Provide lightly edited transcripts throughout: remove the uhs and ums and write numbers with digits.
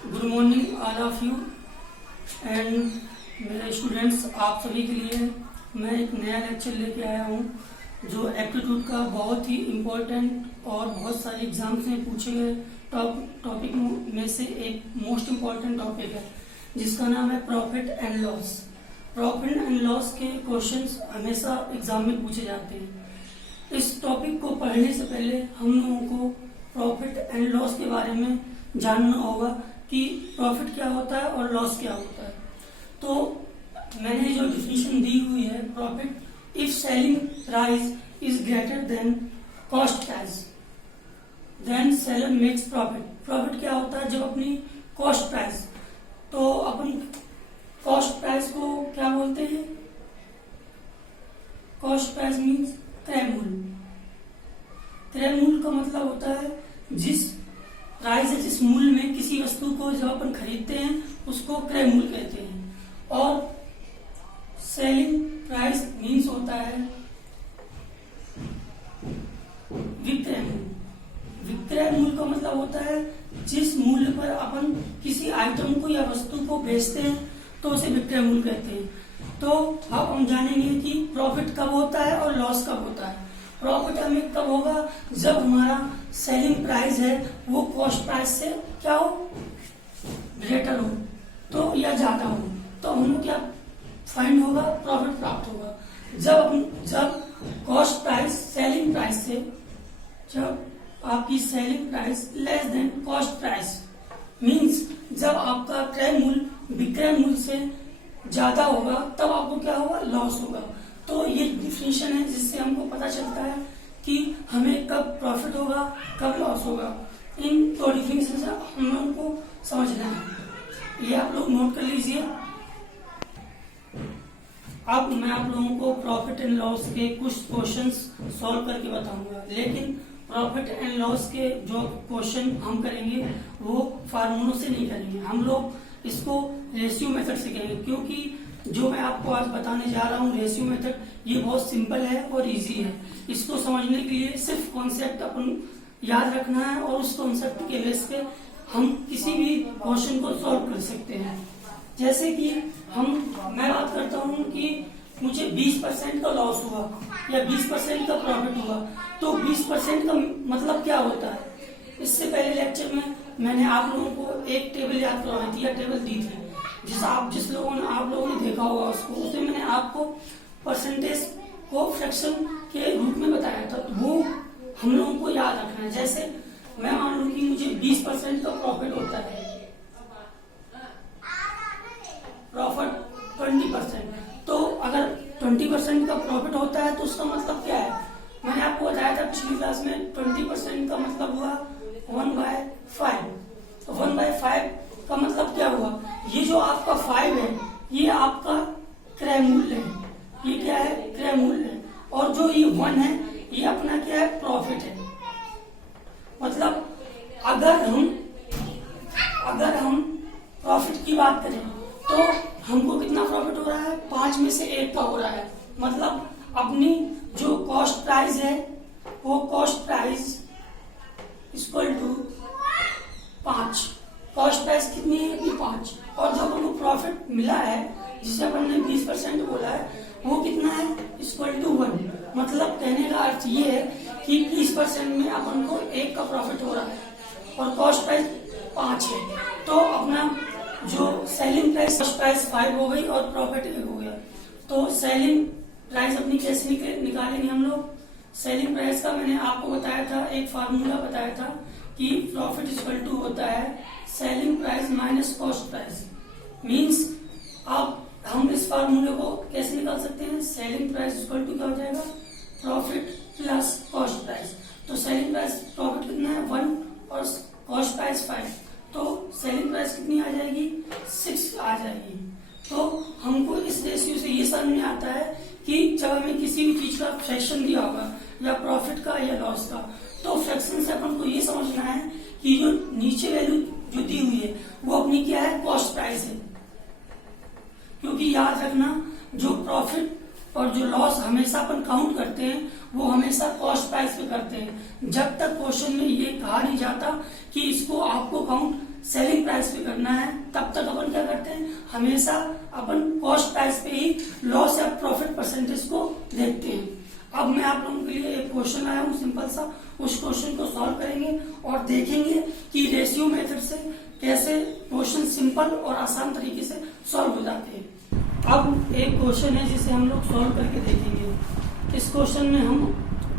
Good morning all of you and मेरे students, आप सभी के लिए मैं एक नया लेक्चर लेके आया हूँ जो एप्टीट्यूड का बहुत ही इम्पोर्टेंट और बहुत सारे एग्जाम्स में पूछे गए टॉपिक में से एक मोस्ट इम्पोर्टेंट टॉपिक है जिसका नाम है profit and loss. Profit and loss के क्वेश्चंस हमेशा एग्जाम में पूछे जाते हैं। इस टॉपिक को पढ़ने से पहले हम लोगों को प्रॉफिट एंड लॉस के बारे में जानना होगा कि प्रॉफिट क्या होता है और लॉस क्या होता है। तो मैंने जो डिफिनेशन दी हुई है, profit if selling price is greater than cost price then seller makes profit. Profit क्या होता है? जब अपनी कॉस्ट प्राइस, तो अपन कॉस्ट प्राइस को क्या बोलते हैं? कॉस्ट प्राइस मीन्स क्रय मूल्य। क्रय मूल्य का मतलब होता है जिस प्राइस है, जिस मूल्य में किसी वस्तु को जब अपन खरीदते हैं उसको क्रय मूल्य कहते हैं। और सेलिंग प्राइस मीन्स होता है विक्रय मूल्य। विक्रय मूल्य का मतलब होता है जिस मूल्य पर अपन किसी आइटम को या वस्तु को बेचते हैं तो उसे विक्रय मूल्य कहते हैं। तो अब हम जानेंगे कि प्रॉफिट कब होता है और लॉस कब होता है। प्रॉफिट हमें कब होगा? जब हमारा सेलिंग प्राइस है वो कॉस्ट प्राइस से क्या हो, ग्रेटर हो तो या ज्यादा हो, तो हमें क्या फाइंड होगा? प्रॉफिट प्राप्त होगा। जब कॉस्ट प्राइस सेलिंग प्राइस से, जब आपकी selling price less than cost price means जब आपका क्रय मूल्य विक्रय मूल्य से ज्यादा होगा तब आपको क्या होगा? लॉस होगा। तो ये डिफिनेशन है जिससे हमको पता चलता है कि हमें कब प्रॉफिट होगा, कब लॉस होगा। इन दो डिफिनेशन से हम लोगों को समझना है। ये आप लोग नोट कर लीजिए। अब मैं आप लोगों को प्रॉफिट एंड लॉस के कुछ क्वेश्चंस सॉल्व करके बताऊंगा, लेकिन प्रॉफिट एंड लॉस के जो क्वेश्चन हम करेंगे वो फार्मूलों से नहीं करेंगे। हम लोग इसको रेशियो मेथड से करेंगे, क्योंकि जो मैं आपको आज बताने जा रहा हूँ रेशियो मेथड, ये बहुत सिंपल है और इजी है। इसको समझने के लिए सिर्फ कॉन्सेप्ट अपन याद रखना है और उस कॉन्सेप्ट के बेस पे हम किसी भी क्वेश्चन को सॉल्व कर सकते हैं। जैसे कि मैं बात करता हूँ कि मुझे 20% का लॉस हुआ या 20% का प्रॉफिट हुआ, तो 20% का मतलब क्या होता है? इससे पहले लेक्चर में मैंने आप लोगों को एक टेबल याद करवाई थी या टेबल दी थी, आप लोगों ने देखा होगा उसको। उसमें मैंने आपको परसेंटेज को फ्रैक्शन के रूप में बताया था, तो वो हम लोगों को याद रखना है। जैसे मैं मान लूं कि मुझे 20% का प्रॉफिट होता है, प्रॉफिट 20%, तो अगर 20% का प्रॉफिट होता है तो उसका मतलब क्या है? मैंने आपको बताया था पिछली क्लास में 20% का मतलब हुआ 1/5। तो 1/5 का मतलब क्या हुआ? ये जो आपका 5 है ये आपका क्रय मूल्य है। ये क्या है? क्रय मूल्य है। और जो ये 1 है ये अपना क्या है? प्रॉफिट है। मतलब अगर हम प्रॉफिट की बात करें तो हमको कितना प्रॉफिट हो रहा है? 5 में से 1 का हो रहा है। मतलब अपनी जो कॉस्ट प्राइस है वो cost price equal to 5। Cost price कितनी है? 5। और जो हमको प्रॉफिट मिला है जिसे अपन ने 20% बोला है वो कितना है? Equal to 1। मतलब कहने का अर्थ ये है कि 20% में अपन को 1 का प्रॉफिट हो रहा है और कॉस्ट प्राइस 5 है। तो अपना जो सेलिंग प्राइस, कॉस्ट प्राइस 5 हो गई और प्रॉफिट 1 हो गया। तो सेलिंग प्राइस अपनी कैसे निकालेंगे हम लोग? सेलिंग प्राइस का मैंने आपको बताया था, एक फार्मूला बताया था कि प्रॉफिट इक्वल टू होता है selling price minus cost price. Means अब हम इस फार्मूले को कैसे निकाल सकते हैं? सेलिंग प्राइस इक्वल टू क्या हो जाएगा? Profit plus cost price. तो सेलिंग प्राइस, प्रॉफिट कितना है? 1 और कॉस्ट प्राइस 5, तो सेलिंग प्राइस कितनी आ जाएगी? 6 आ जाएगी। तो हमको इस रेशियो से ये समझ में आता है कि जब हमें किसी भी चीज का फ्रैक्शन दिया होगा या प्रॉफिट का या लॉस का, तो फ्रैक्शन से अपन को ये समझना है कि जो नीचे वैल्यू जो दी हुई है वो अपनी क्या है? कॉस्ट प्राइस है। क्योंकि याद रखना, जो प्रॉफिट और जो लॉस हमेशा अपन काउंट करते हैं वो हमेशा कॉस्ट प्राइस पे करते हैं, जब तक क्वेश्चन में ये कहा नहीं जाता कि इसको आपको काउंट सेलिंग प्राइस पे करना है तब तक अपन क्या करते हैं, हमेशा अपन कॉस्ट प्राइस पे ही लॉस या प्रॉफिट परसेंटेज को देखते हैं। अब मैं आप लोगों के लिए एक क्वेश्चन आया हूँ सिंपल सा, उस क्वेश्चन को सॉल्व करेंगे और देखेंगे कि रेशियो मेथड से कैसे क्वेश्चन सिंपल और आसान तरीके से सॉल्व हो जाते हैं। अब एक क्वेश्चन है जिसे हम लोग सॉल्व करके देखेंगे। इस क्वेश्चन में हम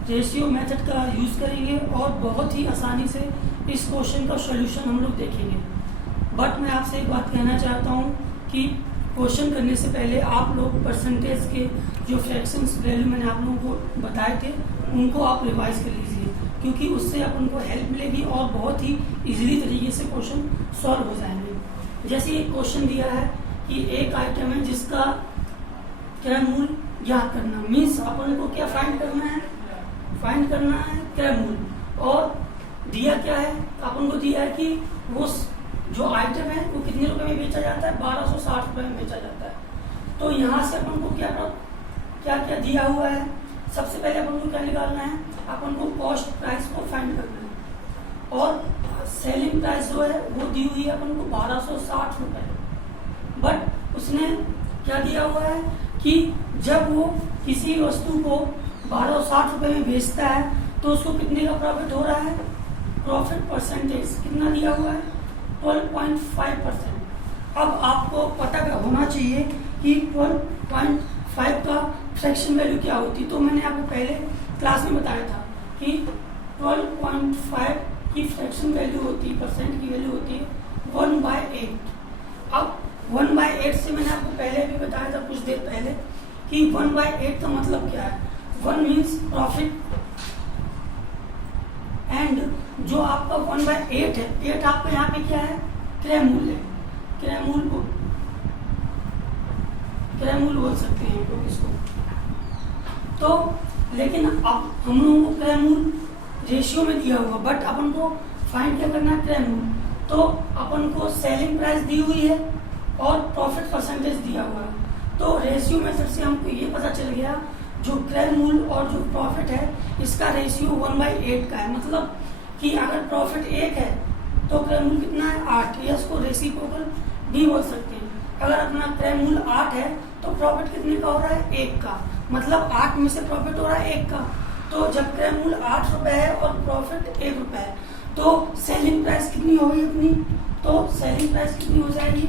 रेशियो मेथड का यूज करेंगे और बहुत ही आसानी से इस क्वेश्चन का सॉल्यूशन हम लोग देखेंगे। बट मैं आपसे एक बात कहना चाहता हूँ कि क्वेश्चन करने से पहले आप लोग परसेंटेज के जो फ्रैक्शंस वैल्यू मैंने आप लोगों को बताए थे उनको आप रिवाइज कर लीजिए, क्योंकि उससे अपन को हेल्प मिलेगी और बहुत ही इजीली तरीके से क्वेश्चन सॉल्व हो जाएंगे। जैसे एक क्वेश्चन दिया है कि एक आइटम है जिसका क्रय मूल्य ज्ञात करना, मीन्स अपन को क्या फाइंड करना है, फाइंड करना है क्रय मूल्य। और दिया क्या है, अपन को दिया है कि वो जो आइटम है वो कितने रुपए में बेचा जाता है, 1260 रुपए में बेचा जाता है। तो यहाँ से अपन को क्या क्या दिया हुआ है, सबसे पहले अपन को क्या निकालना है, अपन को कॉस्ट प्राइस को फाइंड करना है और सेलिंग प्राइस जो है वो दी हुई है अपन को 1260 रुपए। बट उसने क्या दिया हुआ है कि जब वो किसी वस्तु को 1260 रुपए में बेचता है तो उसको कितने का प्रॉफिट हो रहा है, प्रॉफिट परसेंटेज कितना दिया हुआ है, 12.5%। अब आपको पता होना चाहिए कि 12.5 का फ्रैक्शन वैल्यू क्या होती है। तो मैंने आपको पहले क्लास में बताया था कि 12.5 की फ्रैक्शन वैल्यू होती है, परसेंट की वैल्यू होती है 1/8। अब 1/8 से मैंने आपको पहले भी बताया था कुछ देर पहले कि 1/8 का मतलब क्या है, 1 मीन्स प्रॉफिट एंड जो आपका 1/8 है, 8 आपका यहाँ पे क्या है, क्रय मूल्य है। क्रय मूल्य बोल सकते हैं लोग इसको। तो लेकिन अब हम लोगों को क्रय मूल्य रेशियो में दिया हुआ, बट अपन को फाइंड क्या करना है, क्रय मूल्य। तो अपन को सेलिंग प्राइस दी हुई है और प्रॉफिट परसेंटेज दिया हुआ है। तो रेशियो मेथड से हमको ये पता चल गया जो क्रय मूल्य और जो प्रॉफिट है इसका रेशियो 1/8 का है। मतलब कि अगर प्रॉफिट 1 है तो क्रय मूल्य कितना है, 8, या इसको रेसिप्रोकल भी बोल सकते हैं। अगर अपना क्रय मूल्य 8 है तो प्रॉफिट कितने का हो रहा है, 1 का, मतलब 8 में से प्रॉफिट हो रहा है 1 का। तो जब क्रय मूल्य 8 रुपए है और प्रॉफिट 1 रुपए है तो सेलिंग प्राइस कितनी होगी अपनी, तो सेलिंग प्राइस कितनी हो जाएगी,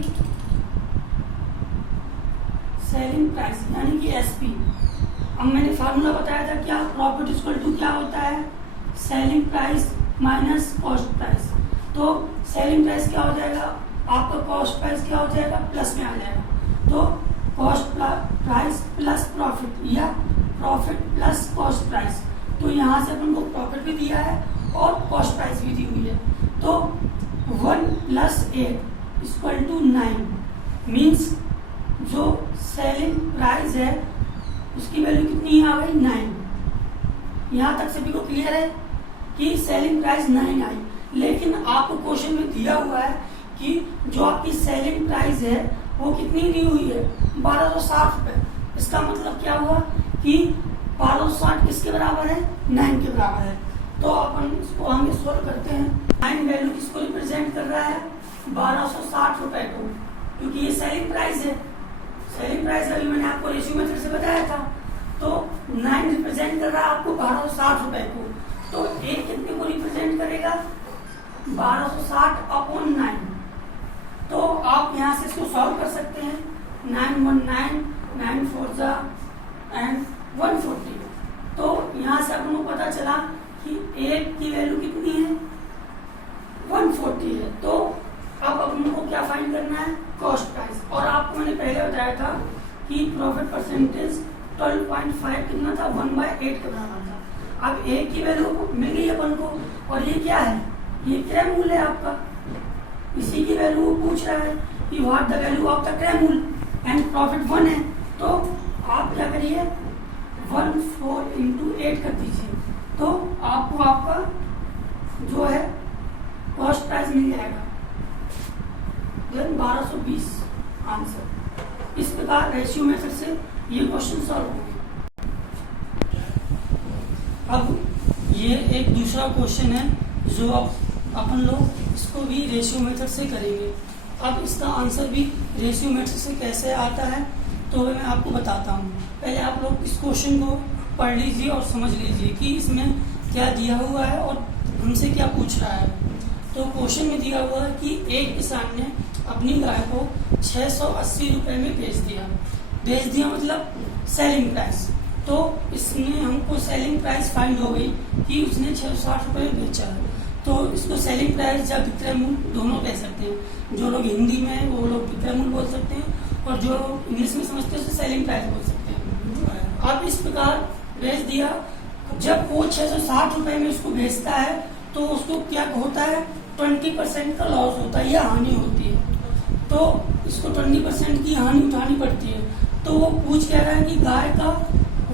सेलिंग प्राइस यानी कि एसपी। अब मैंने फार्मूला बताया था क्या, प्रॉफिट इक्वल टू क्या होता है, selling price minus cost price. तो सेलिंग प्राइस क्या हो जाएगा, आपका कॉस्ट प्राइस क्या हो जाएगा, प्लस में आ जाएगा। तो कॉस्ट प्राइस प्लस प्रॉफिट या प्रॉफिट प्लस कॉस्ट प्राइस। तो यहाँ से अपन को प्रॉफिट भी दिया है और कॉस्ट प्राइस भी दी हुई है। तो 1 + 8 = 9 मीन्स जो सेलिंग प्राइस है उसकी वैल्यू कितनी आ गई, 9। यहाँ तक सभी को क्लियर है कि सेलिंग प्राइस 9 आई। लेकिन आपको क्वेश्चन में दिया हुआ है कि जो आपकी सेलिंग प्राइस है वो कितनी दी हुई है, 1260 रुपए। इसका मतलब क्या हुआ कि 1260 किसके बराबर है, 9 के बराबर है। तो अपन इसको आगे सोल्व करते हैं। 9 वैल्यू किसको रिप्रेजेंट कर रहा है, 1260 रुपए को, क्योंकि ये सेलिंग प्राइस है। सेलिंग प्राइस अभी मैंने आपको रेशियो मेथड से बताया था। तो 9 रिप्रेजेंट कर रहा है आपको 1260 रुपए को। तो एक कितने को रिप्रेजेंट करेगा, 1260/9। तो आप यहाँ से इसको सॉल्व कर सकते हैं। 9 × 1 9, 9 × 4 एंड 140। तो यहाँ से अपन को पता चला कि 1 की वैल्यू कितनी है, 140 है। तो अब अपन को क्या फाइंड करना है, कॉस्ट प्राइस। और आपको मैंने पहले बताया था कि प्रॉफिट परसेंटेज 12.5 कितना था, 1/8 के बराबर था। अब 1 की वैल्यू मिल गई अपन को, और ये क्या है, ये क्रय मूल्य है आपका। इसी की वैल्यू वो पूछ रहा है कि what the value of the क्रय मूल्य एंड प्रॉफिट 1 है। तो आप क्या करिए, 14 × 8 कर दीजिए। तो आपको आपका जो है कॉस्ट प्राइस मिल जाएगा, देन 1220 आंसर। इस प्रकार रेशियो मेथड से ये क्वेश्चन सॉल्व होंगे। अब ये एक दूसरा क्वेश्चन है जो अब अपन लोग इसको भी रेशियो मेथड से करेंगे। अब इसका आंसर भी रेशियो मेथड से कैसे आता है तो मैं आपको बताता हूँ। पहले आप लोग इस क्वेश्चन को पढ़ लीजिए और समझ लीजिए कि इसमें क्या दिया हुआ है और हमसे क्या पूछ रहा है। तो क्वेश्चन में दिया हुआ है कि एक किसान ने अपनी गाय को 680 रुपये में बेच दिया मतलब सेलिंग प्राइस। तो इसमें हमको सेलिंग प्राइस फाइंड हो गई कि उसने 660 रुपये में बेचा है। तो इसको सेलिंग प्राइस या विक्रय मूल्य दोनों कह सकते हैं। जो लोग हिंदी में वो लोग विक्रय मूल्य बोल सकते हैं और जो लोग इंग्लिश में समझते हैं उसे सेलिंग प्राइस बोल सकते हैं। अब इस प्रकार बेच दिया। जब वो 660 रुपये में उसको बेचता है तो उसको क्या होता है, 20% का लॉस होता है या हानि होती है। तो इसको 20% की हानि उठानी पड़ती है। तो वो पूछ कह रहा है कि गाय का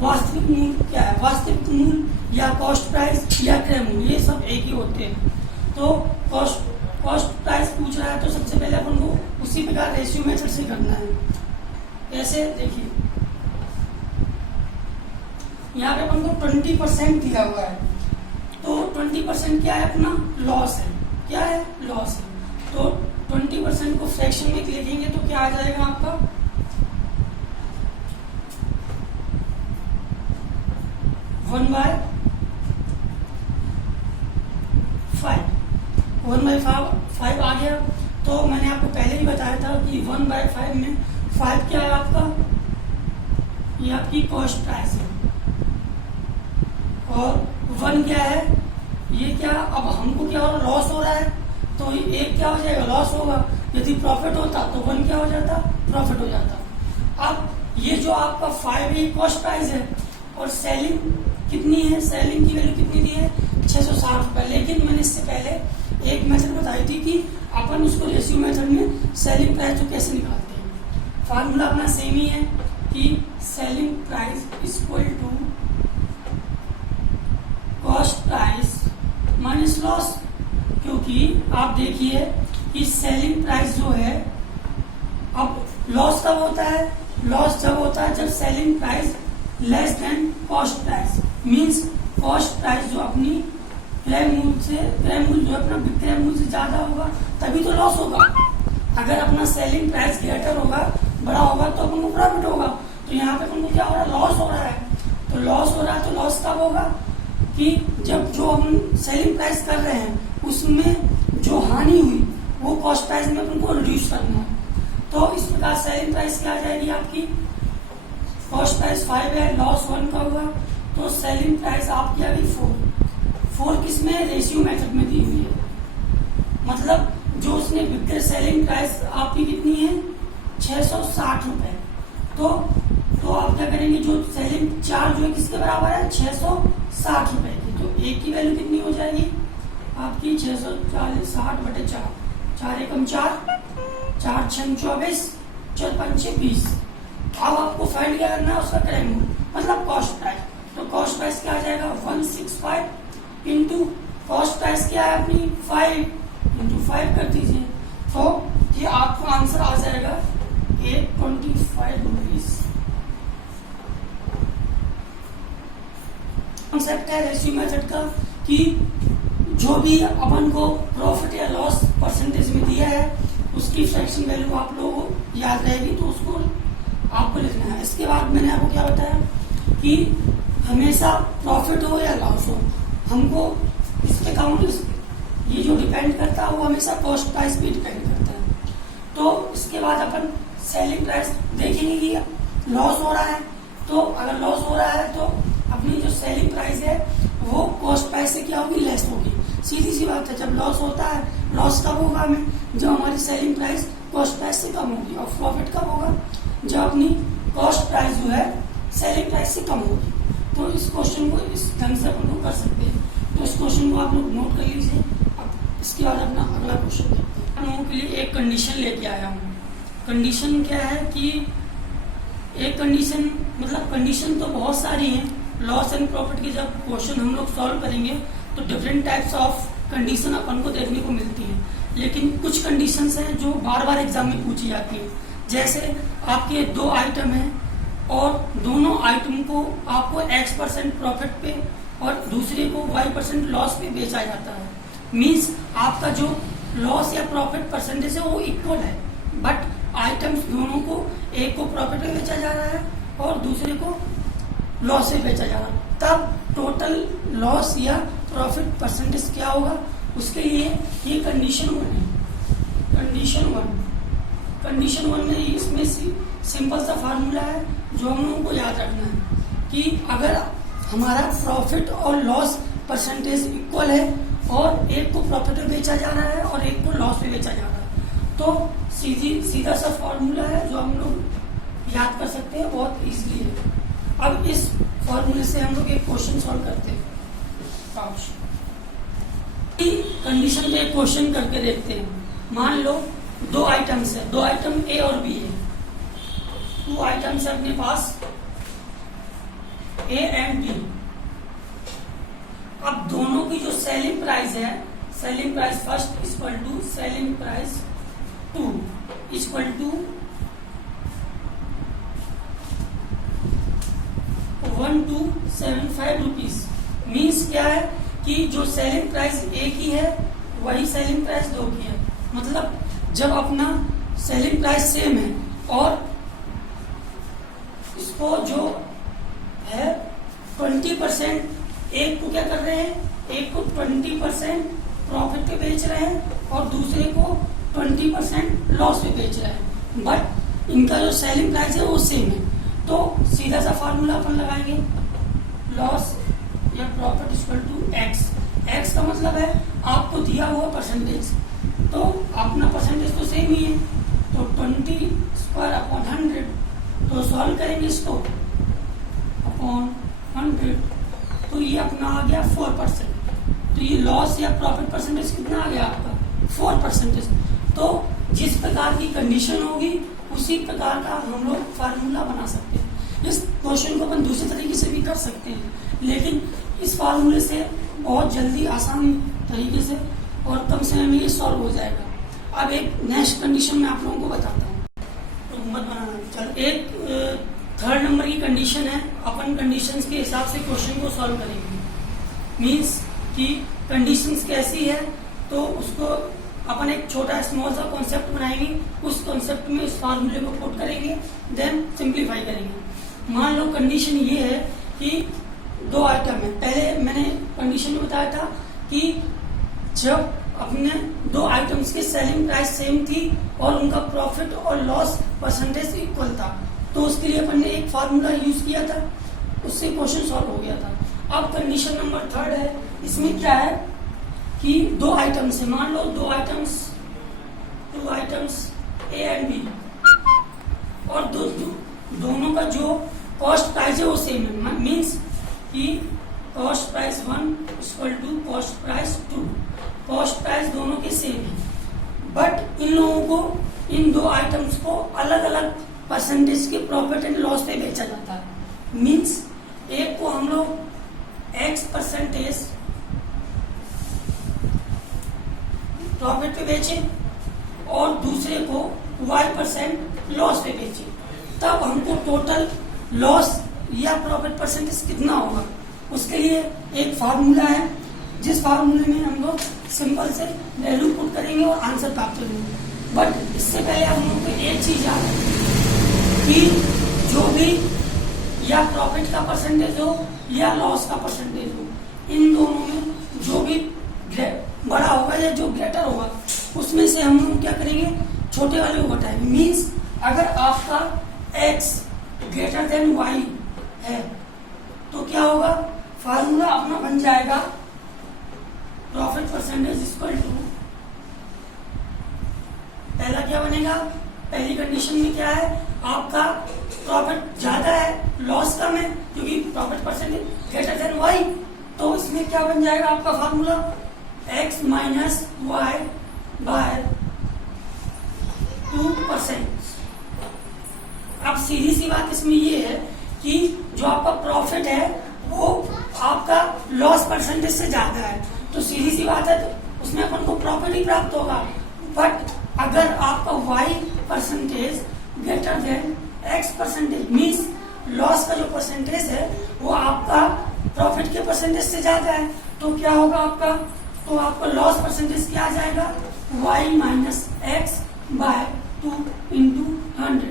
वास्तविक मूल्य क्या है, वास्तविक मूल्य या कॉस्ट प्राइस या क्रय मूल्य, ये सब एक ही होते हैं। तो कॉस्ट प्राइस पूछ रहा है तो सबसे पहले अपन को उसी प्रकार रेशियो मेथड से करना है। ऐसे देखिए यहाँ पे अपन को 20% दिया हुआ है। तो 20% क्या है, अपना लॉस है। क्या है, लॉस है। तो 20% को फ्रैक्शन में लिखेंगे तो क्या आ जाएगा आपका 1/5 आ गया। तो मैंने आपको पहले ही बताया था कि 1/5 में 5 क्या है आपका, ये आपकी कॉस्ट प्राइस है और 1 क्या है, ये क्या, अब हमको क्या हो रहा है, लॉस हो रहा है। तो एक क्या हो जाएगा, लॉस होगा। यदि प्रॉफिट होता तो 1 क्या हो जाता, प्रॉफिट हो जाता। अब ये जो आपका 5 है कॉस्ट प्राइस है और सेलिंग कितनी है, सेलिंग की वैल्यू कितनी दी है 660 रुपये। लेकिन मैंने इससे पहले एक मेथड बताई थी कि अपन उसको रेशियो मेथड में सेलिंग प्राइस को कैसे निकालते हैं। फार्मूला अपना सेम ही है कि selling price equal to cost price minus loss. क्योंकि आप देखिए कि सेलिंग प्राइस जो है, अब लॉस कब होता है, लॉस जब होता है जब selling price less than cost price, means cost price जो अपनी क्रय मूल्य जो अपना विक्रय मूल्य से ज्यादा होगा तभी तो लॉस होगा। अगर अपना सेलिंग प्राइस ग्रेटर होगा, बड़ा होगा तो अपन को प्रॉफिट होगा। तो यहाँ पे अपन को क्या हो रहा है, लॉस हो रहा है। तो लॉस हो रहा है तो लॉस कब होगा कि जब जो हम सेलिंग प्राइस कर रहे हैं उसमें जो हानि हुई वो कॉस्ट प्राइस में अपन को रिड्यूस करना है। तो इस प्रकार सेलिंग प्राइस क्या आ जाएगी आपकी, कॉस्ट प्राइस 5 है, लॉस 1 का हुआ। तो सेलिंग प्राइस आपकी आ गई 4 किसमें, रेशियो मेथड में दी हुई है। मतलब जो उसने विक्रय सेलिंग प्राइस आपकी कितनी है 660 रुपए। तो आप क्या करेंगे, जो सेलिंग चार्ज जो है किसके बराबर है 660 रुपए की। तो एक की वैल्यू कितनी हो जाएगी आपकी 660/4, 4 एकम 4, 4 छम 24, 4 पंचे 20। अब आपको फाइंड क्या करना है, उसका क्रय मूल्य मतलब कॉस्ट प्राइस। तो कॉस्ट प्राइस क्या आ जाएगा 165 इंटू कॉस्ट प्राइस क्या है अपनी 5 इंटू 5 कर दीजिए। तो ये आपको आंसर आ जाएगा 825 रुपीज। कॉन्सेप्ट है रेशियो मेथड का कि जो भी अपन को प्रॉफिट या लॉस परसेंटेज में दिया है उसकी फ्रैक्शन वैल्यू आप लोगों को याद रहेगी तो उसको आपको लिखना है। इसके बाद मैंने आपको क्या बताया कि हमेशा प्रॉफिट हो या लॉस हो, हमको इसके काउंट ये जो डिपेंड करता है वो हमेशा कॉस्ट प्राइस पे डिपेंड करता है। तो इसके बाद अपन सेलिंग प्राइस देखेंगे कि लॉस हो रहा है। तो अगर लॉस हो रहा है तो अपनी जो सेलिंग प्राइस है वो कॉस्ट प्राइस से क्या होगी, लेस होगी। सीधी सी बात है, जब लॉस होता है, लॉस कब होगा हमें, जब हमारी सेलिंग प्राइस कॉस्ट प्राइस से कम होगी। और प्रॉफिट कब होगा, जब अपनी कॉस्ट प्राइस जो है सेलिंग प्राइस से कम होगी। तो इस क्वेश्चन को इस ढंग से अपन लोग कर सकते हैं। तो इस क्वेश्चन को आप लोग नोट कर लीजिए। अब इसके बाद अपना अगला क्वेश्चन देखते हैं। हम लोगों के लिए एक कंडीशन लेके आया हूँ। कंडीशन क्या है कि एक कंडीशन मतलब कंडीशन तो बहुत सारी हैं। लॉस एंड प्रॉफिट के जब क्वेश्चन हम लोग सॉल्व करेंगे तो डिफरेंट टाइप्स ऑफ कंडीशन अपन को देखने को मिलती है। लेकिन कुछ कंडीशंस हैं जो बार बार एग्जाम में पूछी जाती है। जैसे आपके 2 आइटम हैं और दोनों आइटम को आपको X% प्रॉफिट पे और दूसरे को Y% लॉस पे बेचा जाता है। मीन्स आपका जो लॉस या प्रॉफिट परसेंटेज है वो इक्वल है, बट आइटम्स दोनों को, एक को प्रॉफिट में बेचा जा रहा है और दूसरे को लॉस से बेचा जा रहा है, तब टोटल लॉस या प्रॉफिट परसेंटेज क्या होगा, उसके लिए ये कंडीशन 1 है। कंडीशन वन में इसमें सिंपल सा फार्मूला है जो हम लोगों को याद रखना है कि अगर हमारा प्रॉफिट और लॉस परसेंटेज इक्वल है और एक को प्रॉफिट में बेचा जा रहा है और एक को लॉस में बेचा जा रहा है, तो सीधा सा फॉर्मूला है जो हम लोग याद कर सकते हैं, बहुत इजीली है। अब इस फॉर्मूले से हम लोग एक क्वेश्चन सॉल्व करते हैं। कंडीशन में एक क्वेश्चन करके देखते हैं। मान लो 2 आइटम्स है, 2 आइटम ए और बी है, 2 आइटम्स है अपने पास ए एंड बी। अब दोनों की जो सेलिंग प्राइस है, selling price first equal to selling price 2 equal to 1275 rupees. Means क्या है कि जो सेलिंग प्राइस ए की है वही सेलिंग प्राइस 2 की है। मतलब जब अपना सेलिंग प्राइस सेम है और इसको जो है 20%, एक को क्या कर रहे हैं, एक को 20% प्रॉफिट पे बेच रहे हैं और दूसरे को 20% लॉस पे बेच रहे हैं, बट इनका जो सेलिंग प्राइस है वो सेम है। तो सीधा सा फार्मूला अपन लगाएंगे, लॉस या profit equal to x. X का मतलब है आपको दिया हुआ परसेंटेज, तो अपना परसेंटेज तो सेम ही है, तो 20 स्क्वायर अपॉन 100, तो सॉल्व करेंगे इसको अपॉन 100, तो ये अपना आ गया 4%। तो ये लॉस या प्रॉफिट परसेंटेज कितना आ गया आपका 4%। तो जिस प्रकार की कंडीशन होगी उसी प्रकार का हम लोग फार्मूला बना सकते हैं। इस क्वेश्चन को अपन दूसरे तरीके से भी कर सकते हैं, लेकिन इस फार्मूले से बहुत जल्दी आसान तरीके से और कम समय में ये सॉल्व हो जाएगा। अब एक नेक्स्ट कंडीशन में आप लोगों को बताता हूँ, तो मत बनाना। चल, एक 3rd नंबर की कंडीशन है, अपन कंडीशंस के हिसाब से क्वेश्चन को सॉल्व करेंगे। मीन्स कि कंडीशंस कैसी है तो उसको अपन एक छोटा स्मॉल सा कॉन्सेप्ट बनाएंगे, उस कॉन्सेप्ट में इस फार्मूले को पुट करेंगे, देन सिंप्लीफाई करेंगे। मान लो कंडीशन ये है कि 2 आइटम है। पहले मैंने कंडीशन में बताया था कि जब अपने 2 आइटम्स की सेलिंग प्राइस सेम थी और उनका प्रॉफिट और लॉस परसेंटेज इक्वल था, तो उसके लिए अपन ने एक फार्मूला यूज किया था, उससे क्वेश्चन सॉल्व हो गया था। अब कंडीशन नंबर 3rd है, इसमें क्या है कि 2 आइटम्स है। मान लो 2 आइटम्स ए एंड बी और दोनों का जो कॉस्ट प्राइस है वो सेम है। मीन्स कि cost price 1 equal to cost price 2। Cost price दोनों के सेम है, बट इन लोगों को, इन 2 आइटम्स को अलग अलग परसेंटेज के प्रॉफिट एंड लॉस पे बेचा जाता है। मीन्स एक को हम लोग X% प्रॉफिट पे बेचे और दूसरे को Y% लॉस पे बेचे, तब हमको टोटल लॉस या प्रॉफिट परसेंटेज कितना होगा, उसके लिए एक फार्मूला है, जिस फार्मूले में हम लोग सिंपल से वैल्यू पुट करेंगे और आंसर प्राप्त करेंगे। बट इससे पहले हम लोग को एक चीज याद है कि जो भी या प्रॉफिट का परसेंटेज हो या लॉस का परसेंटेज हो, इन दोनों में जो भी बड़ा होगा या जो ग्रेटर होगा उसमें से हम लोग क्या करेंगे, छोटे वाले को घटाएंगे। मीन्स अगर आपका x ग्रेटर देन y है तो क्या होगा, फार्मूला अपना बन जाएगा प्रॉफिट परसेंटेज इक्वल टू, पहला क्या बनेगा, पहली कंडीशन में क्या है, आपका प्रॉफिट ज्यादा है लॉस कम है, क्योंकि profit percentage greater than y, तो इसमें क्या बन जाएगा आपका formula x minus y by 2%। अब सीधी सी बात इसमें ये है कि जो आपका प्रॉफिट है वो आपका लॉस परसेंटेज से ज्यादा है, तो सीधी सी बात है तो उसमें अपन को प्रॉफिट ही प्राप्त होगा। बट अगर आपका y% greater than X% means loss का जो परसेंटेज है वो आपका प्रॉफिट के परसेंटेज से ज्यादा है, तो क्या होगा आपका, तो आपका लॉस परसेंटेज क्या आ जाएगा y minus x by 2 into 100।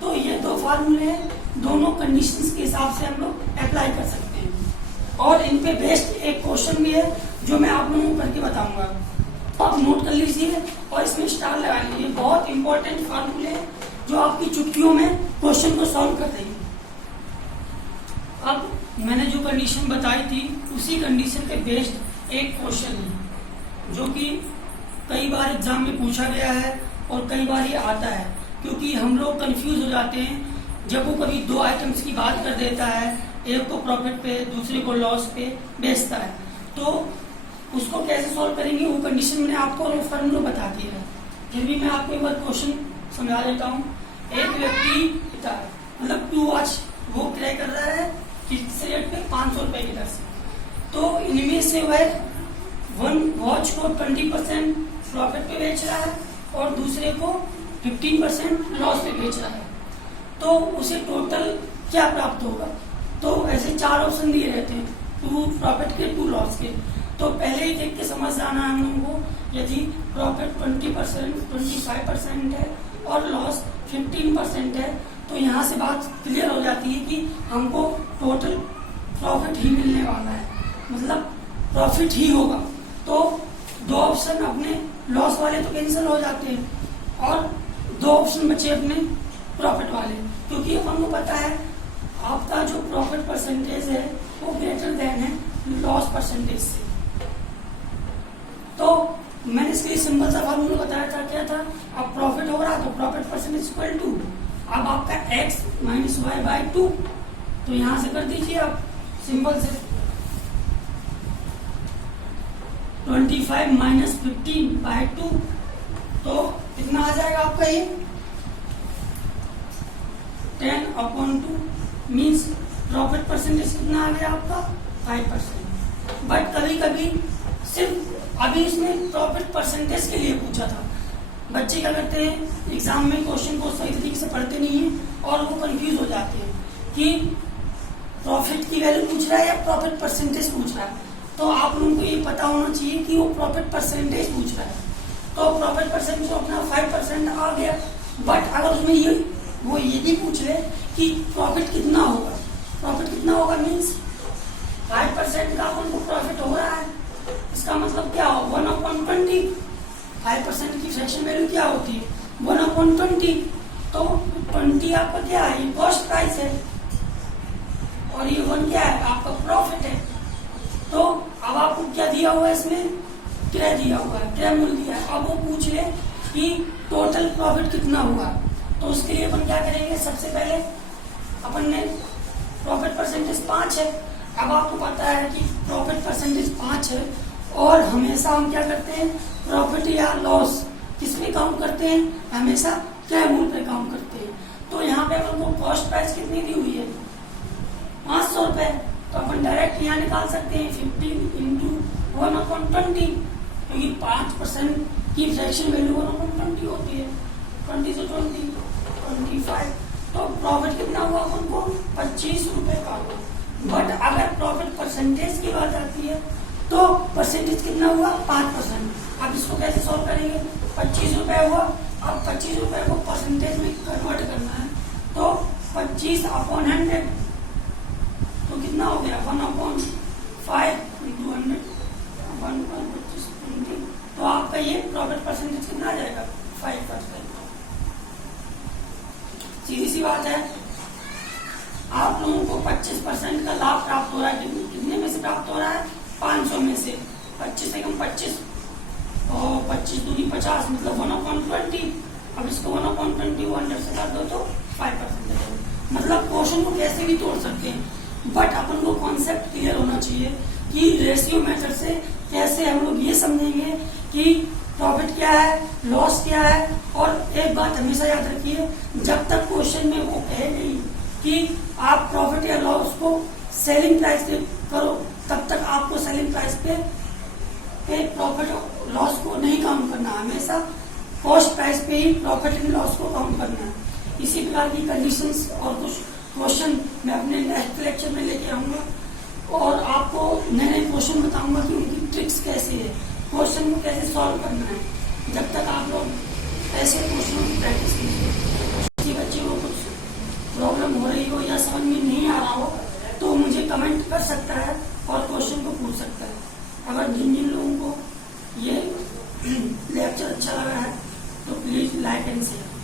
तो ये दो फार्मूले हैं, दोनों कंडीशंस के हिसाब से हम लोग अप्लाई कर सकते हैं। और इन पे बेस्ड एक क्वेश्चन भी है जो मैं आप लोगों को करके बताऊंगा, तो आप नोट कर लीजिए और इसमें स्टार लगा लीजिए। बहुत इंपॉर्टेंट फार्मूले हैं जो आपकी चुटकियों में क्वेश्चन को सॉल्व कर देंगे। अब मैंने जो कंडीशन बताई थी उसी कंडीशन पे बेस्ड एक क्वेश्चन है जो कि कई बार एग्जाम में पूछा गया है और कई बार ये आता है, क्योंकि हम लोग कंफ्यूज हो जाते हैं जब वो कभी दो आइटम्स की बात कर देता है, एक को प्रॉफिट पे दूसरे को लॉस पे बेचता है, तो उसको कैसे सॉल्व करेंगे वो कंडीशन मैंने आपको फॉर्मूला बता दिया है। फिर भी मैं आपको एक बार क्वेश्चन समझा देता हूँ। एक व्यक्ति मतलब 2 वॉच वो क्रय कर रहा है किस रेट पे 500 रुपए की दर से, तो इनमें से वह 1 वॉच को 20% प्रॉफिट पे बेच रहा है और दूसरे को 15% लॉस पे बेच रहा है, तो उसे टोटल क्या प्राप्त होगा। तो ऐसे 4 ऑप्शन दिए रहते हैं, 2 प्रॉफिट के 2 लॉस के। तो पहले ही देख के समझ जाना है हम लोगों को, यदि प्रॉफिट 20% 25% है और लॉस 15% है, तो यहाँ से बात क्लियर हो जाती है कि हमको टोटल प्रॉफिट ही मिलने वाला है, मतलब प्रॉफिट ही होगा। तो 2 ऑप्शन अपने लॉस वाले तो कैंसिल हो जाते हैं और 2 ऑप्शन बचे अपने प्रॉफिट वाले, क्योंकि अपन को पता है आपका जो प्रॉफिट परसेंटेज है वो ग्रेटर देन है लॉस परसेंटेज से। तो मैंने इसके लिए सिंपल सा फॉर्मूला बताया था, क्या था, अब प्रॉफिट हो रहा तो प्रॉफिट परसेंटेज इक्वल टू अब आपका x माइनस वाई बाय 2, तो यहां से कर दीजिए आप सिंपल से 25 माइनस 15 बाय 2, तो कितना आ जाएगा आपका ये 10/2 मीन्स प्रॉफिट परसेंटेज कितना आ गया आपका 5%। बट कभी कभी सिर्फ अभी इसने प्रॉफिट परसेंटेज के लिए पूछा था। बच्चे क्या करते हैं, एग्जाम में क्वेश्चन को सही तरीके से पढ़ते नहीं है और वो कंफ्यूज हो जाते हैं कि प्रॉफिट की वैल्यू पूछ रहा है या प्रॉफिट परसेंटेज पूछ रहा है। तो आप लोगों को ये पता होना चाहिए कि वो प्रॉफिट परसेंटेज पूछ रहा है, तो प्रॉफिट परसेंटेज अपना 5% आ गया। बट अगर उसमें वो ये भी पूछ ले कि प्रॉफिट कितना होगा, प्रॉफिट कितना होगा मीन्स 5% का अपन को प्रॉफिट हो रहा है, इसका मतलब क्या हो 1/20। 5% की फ्रैक्शन वैल्यू क्या होती है 1/20, तो 20 आपका क्या है, ये कॉस्ट प्राइस है और ये 1 क्या है आपका प्रॉफिट है। तो अब आपको क्या दिया हुआ है, इसमें क्रय दिया हुआ है, क्रय मूल्य दिया है। अब वो पूछ ले कि टोटल प्रॉफिट कितना हुआ, तो उसके लिए अपन क्या करेंगे, सबसे पहले अपन ने प्रॉफिट परसेंटेज 5 है। अब आपको पता है कि प्रॉफिट परसेंटेज 5 है और हमेशा हम क्या करते हैं, प्रॉफिट या लॉस किस पे काउंट करते हैं, हमेशा क्रय मूल्य पे काउंट करते हैं। तो यहाँ पे अपन को कॉस्ट प्राइस कितनी दी हुई है 500 रुपए, तो अपन डायरेक्ट यहाँ निकाल सकते हैं 15 इंटू 1/20, क्योंकि 5% की फ्रैक्शन वैल्यू 1/20 होती है, 20 से 20 25, तो प्रॉफिट कितना हुआ अपन को 25 रुपए का हुआ। बट अगर प्रॉफिट परसेंटेज की बात आती है तो परसेंटेज कितना हुआ 5%। अब इसको कैसे सॉल्व करेंगे, 25 रुपए हुआ, अब 25 रुपए को परसेंटेज में कन्वर्ट करना है, तो 25/100, तो कितना हो गया 1/5 इंटू 100, 1/25, तो आपका ये प्रॉफिट परसेंटेज कितना आ जाएगा 5%। सीधी सी बात है, आप लोगों को 25% का लाभ प्राप्त हो रहा है, कितने में से प्राप्त हो रहा है 500 में से 25 से कम 25 और 25 दूनी 50 मतलब 1/20। अब इसको 1/20 100 से काट दो तो 5%। मतलब क्वेश्चन को कैसे भी तोड़ सकते हैं, बट अपन को कॉन्सेप्ट क्लियर होना चाहिए कि रेशियो मेथड से कैसे हम लोग ये समझेंगे कि प्रॉफिट क्या है, लॉस क्या है। और एक बात हमेशा याद रखिए, जब तक क्वेश्चन में वो कहे नहीं कि आप प्रॉफिट या लॉस को सेलिंग प्राइस पे करो, तब तक आपको सेलिंग प्राइस पे प्रॉफिट लॉस को नहीं काउंट करना, हमेशा कॉस्ट प्राइस पे ही प्रॉफिट एंड लॉस को काउंट करना है। इसी प्रकार की कंडीशंस और कुछ क्वेश्चन मैं अपने नेक्स्ट लेक्चर में लेके आऊंगा और आपको नए नए क्वेश्चन बताऊंगा कि उनकी ट्रिक्स कैसी है, क्वेश्चन को कैसे सॉल्व करना है। जब तक आप लोग ऐसे क्वेश्चनों की प्रैक्टिस कीजिए, किसी बच्चे को कुछ प्रॉब्लम हो रही हो या समझ में नहीं आ रहा हो तो मुझे कमेंट कर सकता है और क्वेश्चन को पूछ सकता है। अगर जिन जिन लोगों को ये लेक्चर अच्छा लगा है तो प्लीज लाइक एंड शेयर।